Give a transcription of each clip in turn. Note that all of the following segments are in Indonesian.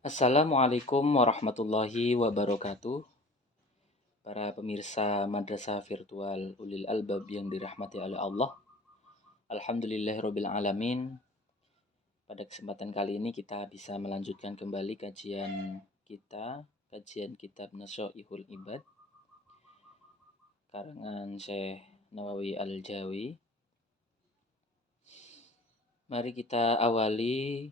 Assalamualaikum warahmatullahi wabarakatuh. Para pemirsa Madrasah Virtual Ulil Albab yang dirahmati oleh Allah. Alhamdulillahirabbil alamin. Pada kesempatan kali ini kita bisa melanjutkan kembali kajian kitab Nasyai'ul Ibad karangan Syekh Nawawi Al-Jawi. Mari kita awali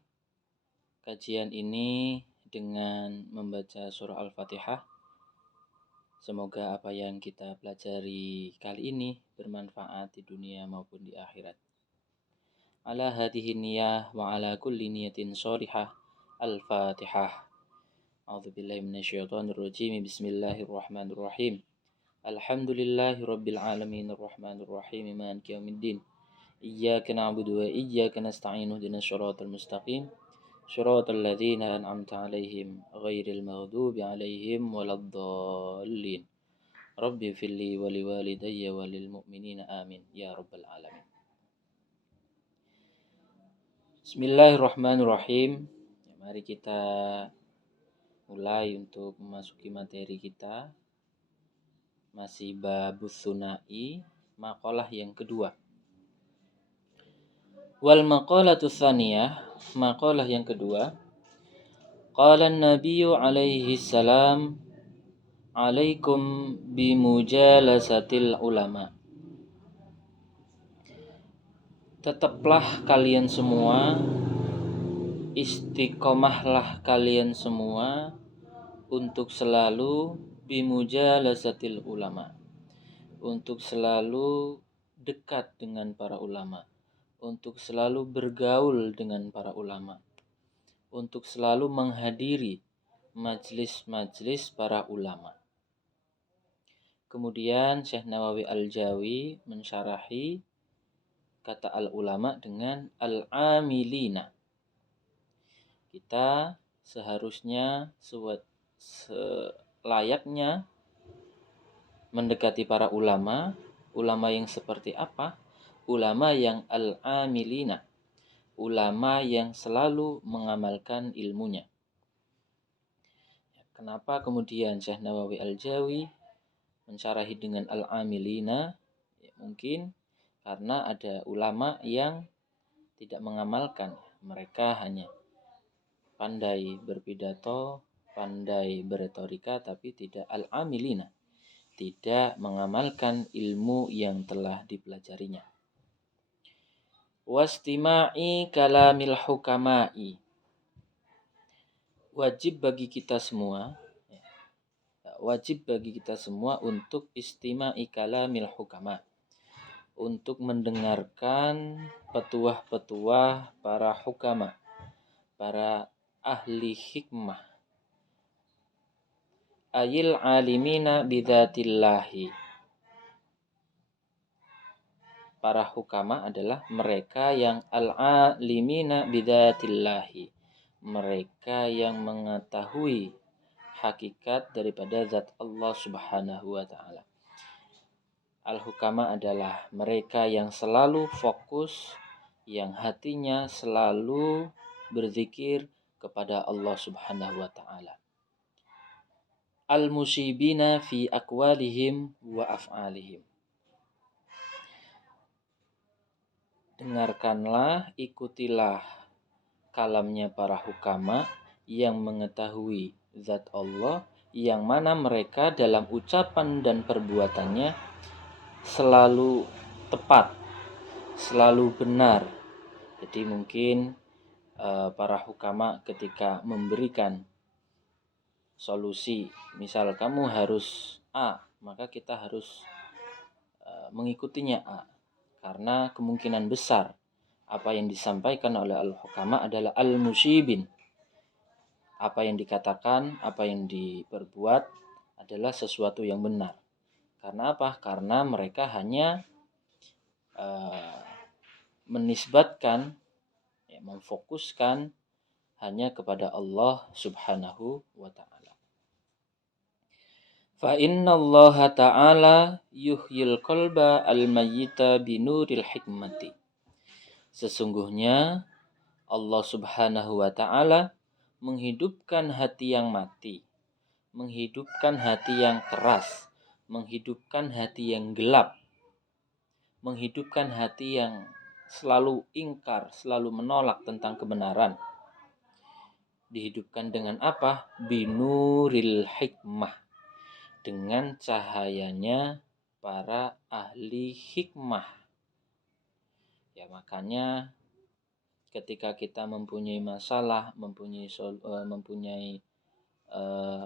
kajian ini dengan membaca surah Al-Fatihah. Semoga apa yang kita pelajari kali ini bermanfaat di dunia maupun di akhirat. Ala hadhihi niyah wa ala kulli niyatin sholihah. Al-Fatihah. A'udzubillahi minasyaitonir rajim. Bismillahirrahmanirrahim. Alhamdulillahirabbil alamin arrahmanir rahim maliki yaumiddin. Iyyaka na'budu wa iyyaka nasta'in ihdinas shiratal mustaqim. Shiratal ladzina an'amta 'alaihim ghairil maghdubi 'alaihim waladdallin. Rabbi firli wa liwalidayya wa lil mu'minina amin ya rabbal alamin. Bismillahirrahmanirrahim. Mari kita mulai untuk memasuki materi kita. Masih babus sunai, maqalah yang kedua. Wal maqalatu tsaniyah, maqalah yang kedua. Qala an-nabiyyu alaihi salam, alaikum bimujalasatil ulama. Tetaplah kalian semua, istiqomahlah kalian semua untuk selalu bimujalasatil ulama, untuk selalu dekat dengan para ulama, untuk selalu bergaul dengan para ulama, untuk selalu menghadiri majlis-majlis para ulama. Kemudian Syekh Nawawi Al-Jawi mensyarahi kata al-ulama dengan al-amilina. Kita seharusnya selayaknya mendekati para ulama. Ulama yang seperti apa? Ulama yang al-amilina, ulama yang selalu mengamalkan ilmunya. Kenapa kemudian Syekh Nawawi Al-Jawi mensyarahi dengan al-amilina? Ya, mungkin karena ada ulama yang tidak mengamalkan. Mereka hanya pandai berpidato, pandai berretorika, tapi tidak al-amilina, tidak mengamalkan ilmu yang telah dipelajarinya. Wastima'i kalamil hukama'i. Wajib bagi kita semua untuk istima'i kalamil hukama, untuk mendengarkan petuah-petuah para hukama, para ahli hikmah. Ayil alimina bidzatillahi. Para hukama adalah mereka yang al-alimina bidzatillahi, mereka yang mengetahui hakikat daripada zat Allah Subhanahu wa taala. Al-hukama adalah mereka yang selalu fokus, yang hatinya selalu berzikir kepada Allah Subhanahu wa taala. Al-musibina fi aqwalihim wa af'alihim. Dengarkanlah, ikutilah kalamnya para hukama yang mengetahui zat Allah, yang mana mereka dalam ucapan dan perbuatannya selalu tepat, selalu benar. Jadi mungkin para hukama ketika memberikan solusi, misal kamu harus A, maka kita harus mengikutinya A. Karena kemungkinan besar apa yang disampaikan oleh al-hukama adalah al-musibin. Apa yang dikatakan, apa yang diperbuat adalah sesuatu yang benar. Karena apa? Karena mereka hanya menisbatkan, memfokuskan hanya kepada Allah Subhanahu wa ta'ala. Fa inna Allah ta'ala yuhyil qalba al-mayyita binuril hikmati. Sesungguhnya Allah Subhanahu wa ta'ala menghidupkan hati yang mati, menghidupkan hati yang keras, menghidupkan hati yang gelap, menghidupkan hati yang selalu ingkar, selalu menolak tentang kebenaran. Dihidupkan dengan apa? Binuril hikmah, dengan cahayanya para ahli hikmah. Ya, makanya ketika kita mempunyai masalah, mempunyai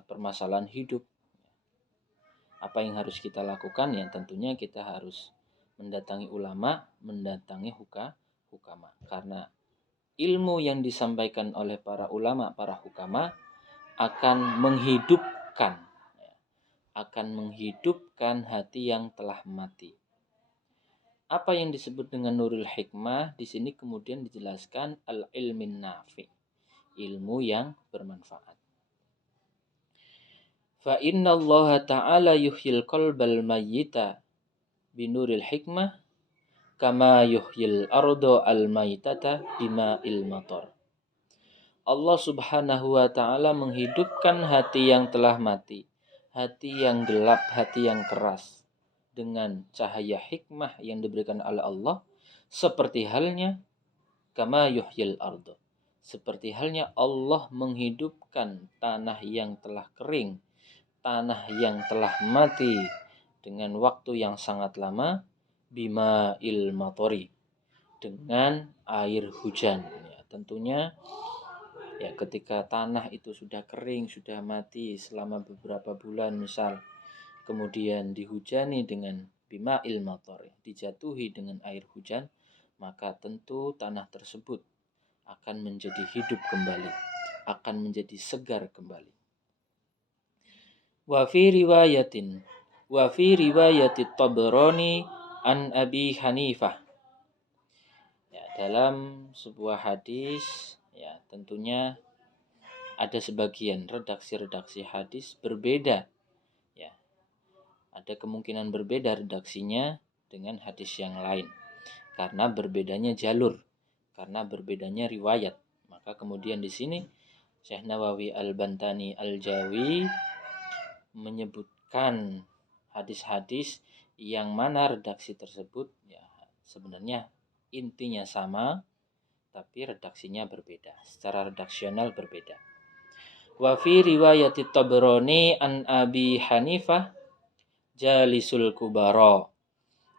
permasalahan hidup, apa yang harus kita lakukan? Ya tentunya kita harus mendatangi ulama, mendatangi hukama. Karena ilmu yang disampaikan oleh para ulama, para hukama akan menghidupkan hati yang telah mati. Apa yang disebut dengan nurul hikmah? Di sini kemudian dijelaskan al-ilmin nafi, ilmu yang bermanfaat. Fa inna Allah ta'ala yuhyil qalbal mayyita binuril hikmah kama yuhyil ardo al-mayyitata bima'il matar. Allah Subhanahu wa ta'ala menghidupkan hati yang telah mati, hati yang gelap, hati yang keras, dengan cahaya hikmah yang diberikan oleh Allah, seperti halnya kama yuhyil ardo, seperti halnya Allah menghidupkan tanah yang telah kering, tanah yang telah mati dengan waktu yang sangat lama, bima'il matori, dengan air hujan. Ya, tentunya ya ketika tanah itu sudah kering, sudah mati selama beberapa bulan misal, kemudian dihujani dengan bima'il mator, dijatuhi dengan air hujan, maka tentu tanah tersebut akan menjadi hidup kembali, akan menjadi segar kembali. Wa fi riwayatit Tabrani an Abi Hanifah. Ya, dalam sebuah hadis, ya tentunya ada sebagian redaksi hadis berbeda. Ya, ada kemungkinan berbeda redaksinya dengan hadis yang lain karena berbedanya jalur, karena berbedanya riwayat. Maka kemudian di sini Syekh Nawawi Al-Bantani Al-Jawi menyebutkan hadis-hadis yang mana redaksi tersebut ya sebenarnya intinya sama tapi redaksinya berbeda, secara redaksional berbeda. Wa fi riwayatit Tabrani an Abi Hanifah jalisul kubara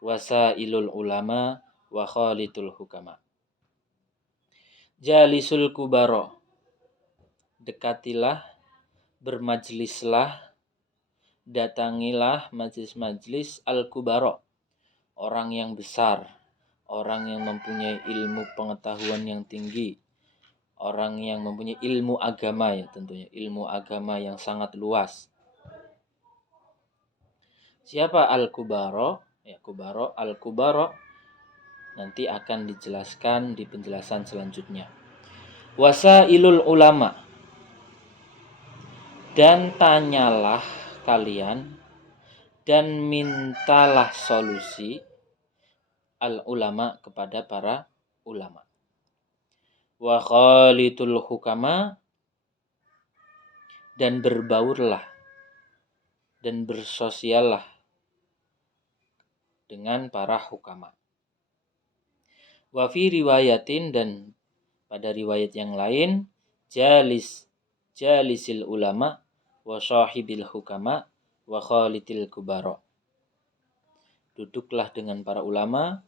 wasailul ulama wa khalitul hukama. Jalisul kubara, dekatilah, bermajlislah, datangilah majlis-majlis al-kubara, orang yang besar, orang yang mempunyai ilmu pengetahuan yang tinggi, orang yang mempunyai ilmu agama, ya tentunya ilmu agama yang sangat luas. Siapa al-kubara? Ya, kubara, al-kubara nanti akan dijelaskan di penjelasan selanjutnya. Wasailul ulama, dan tanyalah kalian dan mintalah solusi al-ulama kepada para ulama. Wa khalitul hukama, dan berbaurlah dan bersosiallah dengan para hukama. Wa fi riwayatin, dan pada riwayat yang lain, jalisil ulama wa sahibil hukama wa khalitil kubara. Duduklah dengan para ulama,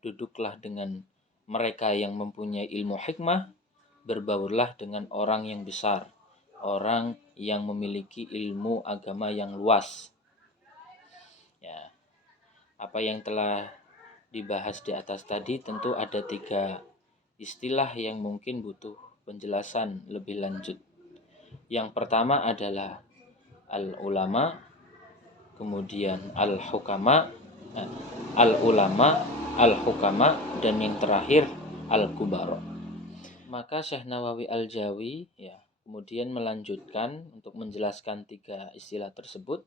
duduklah dengan mereka yang mempunyai ilmu hikmah, berbaurlah dengan orang yang besar, orang yang memiliki ilmu agama yang luas. Ya, apa yang telah dibahas di atas tadi tentu ada 3 istilah yang mungkin butuh penjelasan lebih lanjut. Yang pertama adalah al-ulama, kemudian al-hukama, al-ulama, al-hukama, dan yang terakhir al-kubara. Maka Syekh Nawawi Al-Jawi ya kemudian melanjutkan untuk menjelaskan 3 istilah tersebut.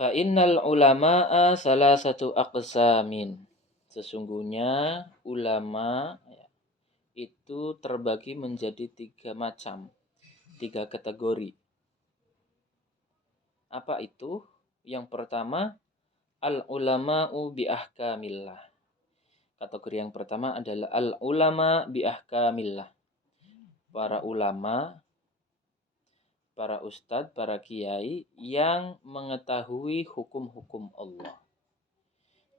Fa innal ulama'a salasatu aqsamin. Sesungguhnya ulama, ya, itu terbagi menjadi 3 macam, 3 kategori. Apa itu? Yang pertama, al-ulama'u bi ahkamillah. Kategori yang pertama adalah al-ulama bi ahkamillah. Para ulama, para ustadz, para kiai yang mengetahui hukum-hukum Allah.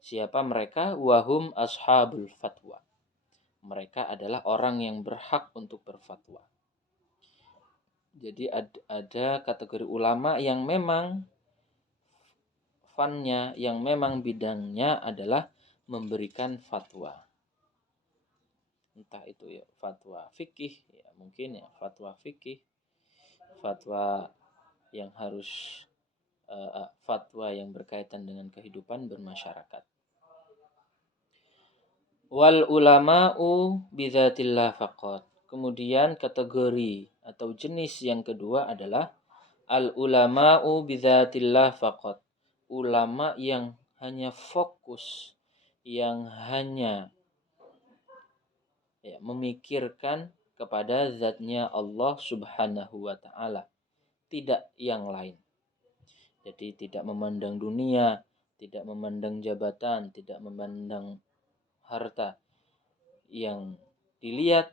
Siapa mereka? Wahum ashabul fatwa. Mereka adalah orang yang berhak untuk berfatwa. Jadi ada kategori ulama yang memang fannya, yang memang bidangnya adalah memberikan fatwa. Entah itu ya fatwa fikih, ya mungkin ya fatwa fikih, fatwa yang harus fatwa yang berkaitan dengan kehidupan bermasyarakat. Wal ulama'u bidzatillah faqat. Kemudian kategori atau jenis yang kedua adalah al ulama'u bidzatillah faqat. Ulama yang hanya fokus, yang hanya memikirkan kepada zatnya Allah Subhanahu wa ta'ala, tidak yang lain. Jadi tidak memandang dunia, tidak memandang jabatan, tidak memandang harta. Yang dilihat,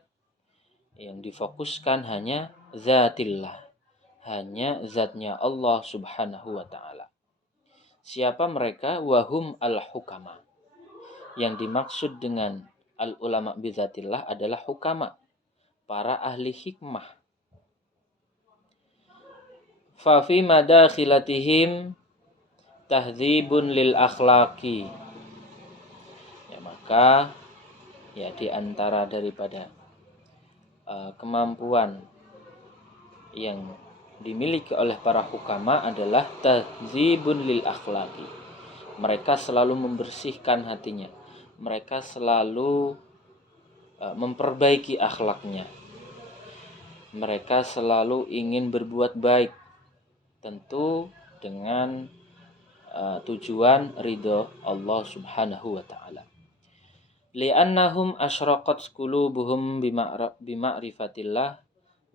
yang difokuskan hanya zatillah, hanya zatnya Allah Subhanahu wa ta'ala. Siapa mereka? Wahum al-hukama. Yang dimaksud dengan al-ulama bizatillah adalah hukama, para ahli hikmah. Fa fi madakhilatihim tahdzibun lil akhlaqi. Ya, maka ya di antara daripada kemampuan yang dimiliki oleh para hukama adalah tahdzibun lil akhlaqi. Mereka selalu membersihkan hatinya. Mereka selalu memperbaiki akhlaknya. Mereka selalu ingin berbuat baik, tentu dengan tujuan ridho Allah Subhanahu wa ta'ala. Li'annahum asyraqat qulubuhum bima'rifatillah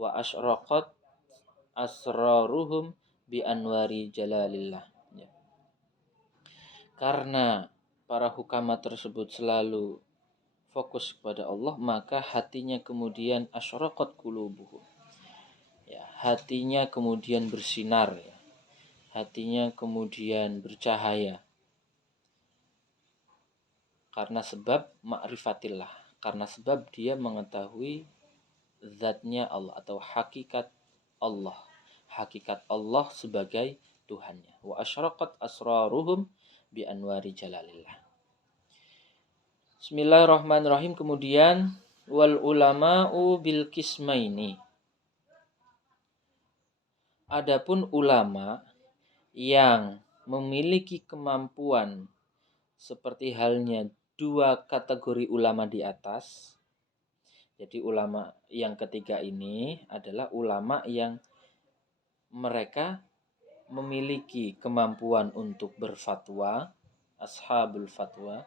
wa asyraqat asraruhum bi anwari jalalillah. Ya. Karena para hukama tersebut selalu fokus kepada Allah, maka hatinya kemudian asyraqat qulubuhum. Ya, hatinya kemudian bersinar, ya. Hatinya kemudian bercahaya. Karena sebab ma'rifatillah, karena sebab dia mengetahui zatnya Allah atau hakikat Allah sebagai Tuhannya. Wa asyraqat asraruhum bi anwari jalalillah. Bismillahirrahmanirrahim. Kemudian wal ulama'u bil qismaini. Adapun ulama yang memiliki kemampuan seperti halnya 2 kategori ulama di atas. Jadi ulama yang ketiga ini adalah ulama yang mereka memiliki kemampuan untuk berfatwa, ashabul fatwa,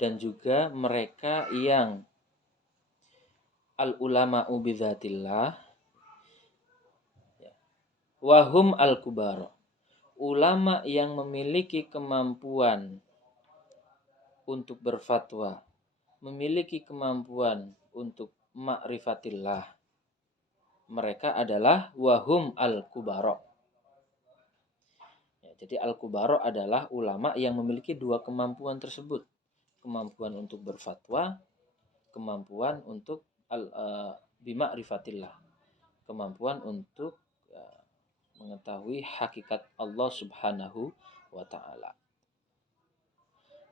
dan juga mereka yang al-ulama'u bidzatillah, wahum al-kubara. Ulama yang memiliki kemampuan untuk berfatwa, memiliki kemampuan untuk ma'rifatillah, mereka adalah wahum al-kubara. Ya, jadi al-kubara adalah ulama yang memiliki 2 kemampuan tersebut. Kemampuan untuk berfatwa, kemampuan untuk bima'rifatillah, kemampuan untuk mengetahui hakikat Allah Subhanahu wa ta'ala.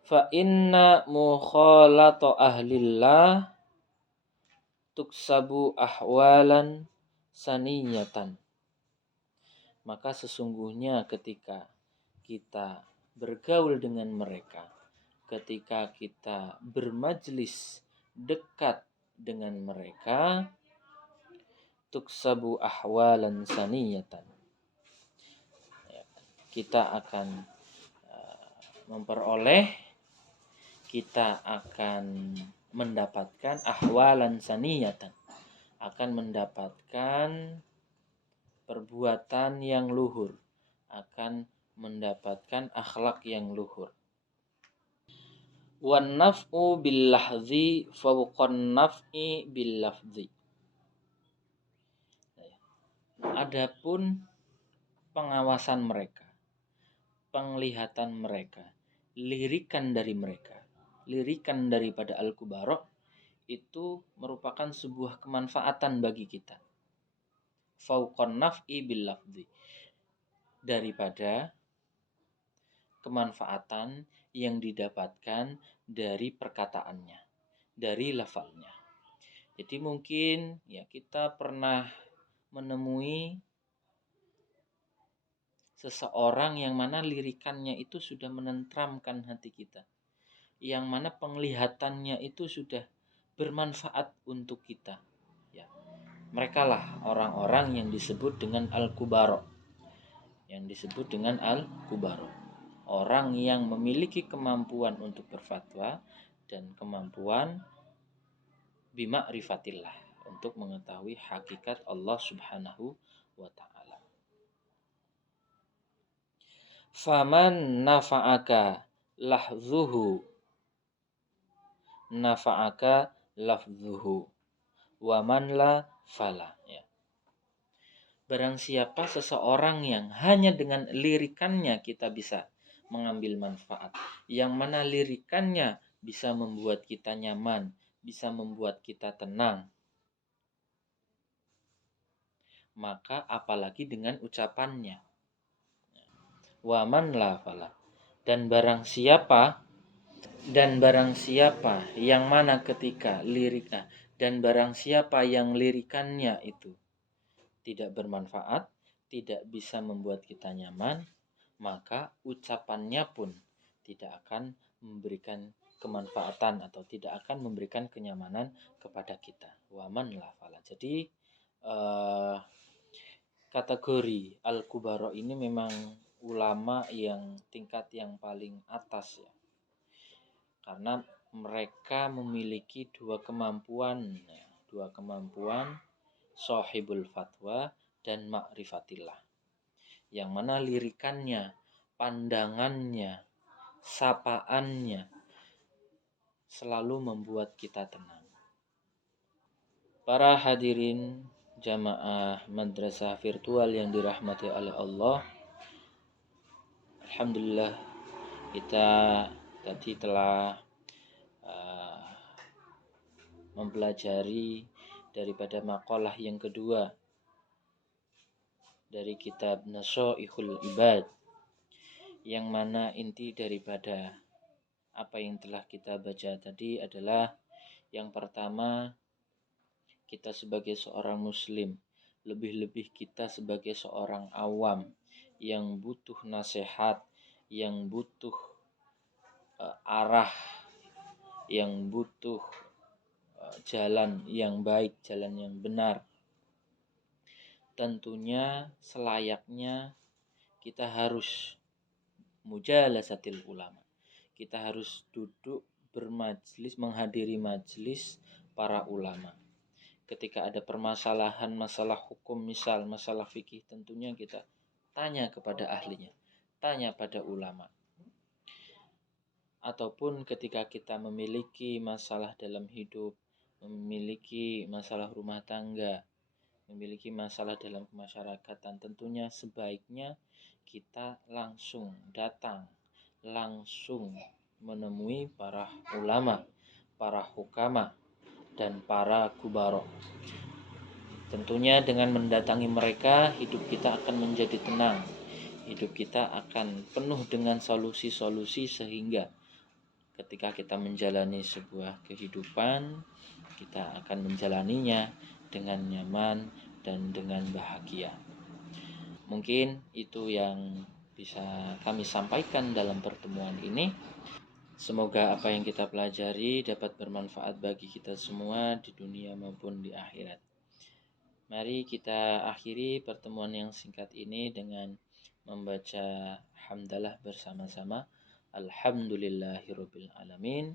Fa inna mukhalata ahlillah tuksabu ahwalan saniyatan. Maka sesungguhnya ketika kita bergaul dengan mereka, ketika kita bermajlis dekat dengan mereka, tuksabu ahwalan saniyatan, kita akan memperoleh, kita akan mendapatkan ahwalan saniyatan, akan mendapatkan perbuatan yang luhur, akan mendapatkan akhlak yang luhur. Wan naf'u bil lahzi fawqan naf'i bil lafzi. Adapun pengawasan mereka, penglihatan mereka, lirikan daripada Al-Kubara itu merupakan sebuah kemanfaatan bagi kita. Fauqan naf'i bil lafzi, daripada kemanfaatan yang didapatkan dari perkataannya, dari lafalnya. Jadi mungkin ya kita pernah menemui seseorang yang mana lirikannya itu sudah menenteramkan hati kita, yang mana penglihatannya itu sudah bermanfaat untuk kita. Ya, mereka lah orang-orang yang disebut dengan Al-Kubara, orang yang memiliki kemampuan untuk berfatwa dan kemampuan bima'rifatillah, untuk mengetahui hakikat Allah Subhanahu wa ta'ala. Faman nafa'aka lafzuhu wa man la fala. Ya. Barang siapa seseorang yang hanya dengan lirikannya kita bisa mengambil manfaat, yang mana lirikannya bisa membuat kita nyaman, bisa membuat kita tenang, maka apalagi dengan ucapannya. Wa man la fala. Dan barang siapa yang mana ketika liriknya, dan barang siapa yang lirikannya itu tidak bermanfaat, tidak bisa membuat kita nyaman, maka ucapannya pun tidak akan memberikan kemanfaatan atau tidak akan memberikan kenyamanan kepada kita. Wa man la fala. Jadi kategori Al-Kubara ini memang ulama yang tingkat yang paling atas ya. Karena mereka memiliki dua kemampuan, sahibul fatwa dan ma'rifatillah. Yang mana lirikannya, pandangannya, sapaannya selalu membuat kita tenang. Para hadirin jamaah madrasah virtual yang dirahmati oleh Allah, alhamdulillah kita tadi telah mempelajari daripada maqalah yang kedua dari kitab Nashaihul Ibad, yang mana inti daripada apa yang telah kita baca tadi adalah yang pertama, kita sebagai seorang muslim, lebih-lebih kita sebagai seorang awam yang butuh nasihat, yang butuh arah, yang butuh jalan yang baik, jalan yang benar. Tentunya selayaknya kita harus mujalasatil ulama. Kita harus duduk bermajlis, menghadiri majlis para ulama. Ketika ada permasalahan masalah hukum, misal masalah fikih, tentunya kita tanya kepada ahlinya, tanya pada ulama. Ataupun ketika kita memiliki masalah dalam hidup, memiliki masalah rumah tangga, memiliki masalah dalam kemasyarakatan, tentunya sebaiknya kita langsung datang, langsung menemui para ulama, para hukama, dan para kubaro. Tentunya dengan mendatangi mereka, hidup kita akan menjadi tenang, hidup kita akan penuh dengan solusi-solusi, sehingga ketika kita menjalani sebuah kehidupan, kita akan menjalaninya dengan nyaman dan dengan bahagia. Mungkin itu yang bisa kami sampaikan dalam pertemuan ini. Semoga apa yang kita pelajari dapat bermanfaat bagi kita semua di dunia maupun di akhirat. Mari kita akhiri pertemuan yang singkat ini dengan membaca hamdalah bersama-sama. Alhamdulillahirabbil alamin.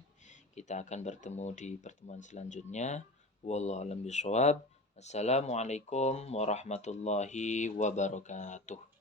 Kita akan bertemu di pertemuan selanjutnya. Wallahu a'lam bishawab. Assalamualaikum warahmatullahi wabarakatuh.